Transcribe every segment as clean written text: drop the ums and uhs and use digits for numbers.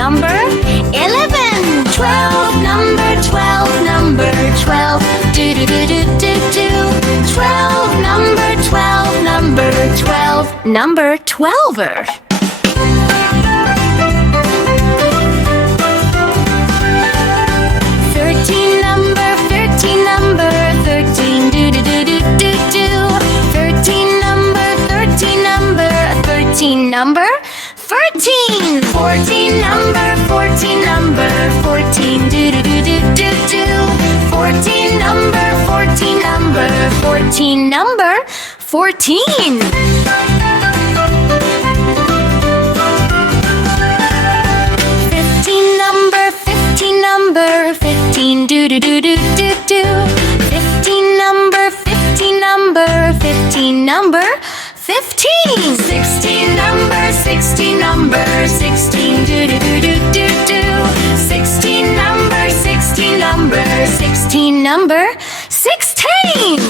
Number 11. 12. Number 12. Number 12. Do do do do do do. 12. Number 12. Number 12. Number 12er. 13. Number 13. Number 13. Do do do do do do. 13. Number 13. Number 13. Number 13. 14. Number 14. Number 14. Do do do do do do. 14. Number 14. Number 14. Number 14. 15. Number 15. Number 15. Do do do do do do. 15. Number 15. Number 15. Number 15. 16. Number 16. Number 16. Do do do do do do. 16. Number 16. Number 16. Number 16.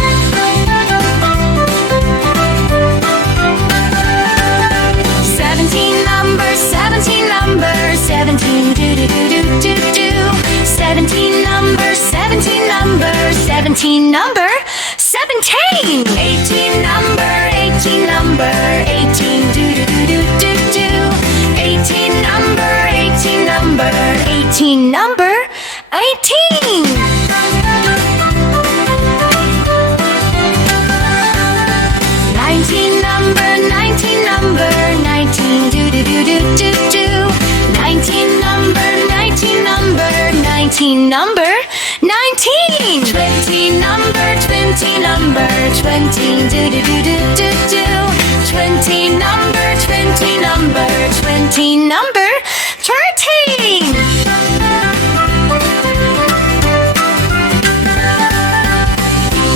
17. Number 17. Number 17. Do do do do do do. 17. Number 17. Number 17. Number 17. 18. Number 18. Number 18. Do do do do do do. 18. Number 18. Number 18. Number 18. 19. Number 19. Number 19. Do do do do do do. 19. Number 19. Number 19. Number 19. 20. Number 20. Number 20. Do do do do do do. 20. Number 20. Number 20. Number 20.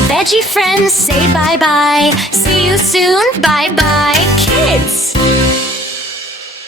Veggie friends, say bye-bye. See you soon. Bye-bye, kids.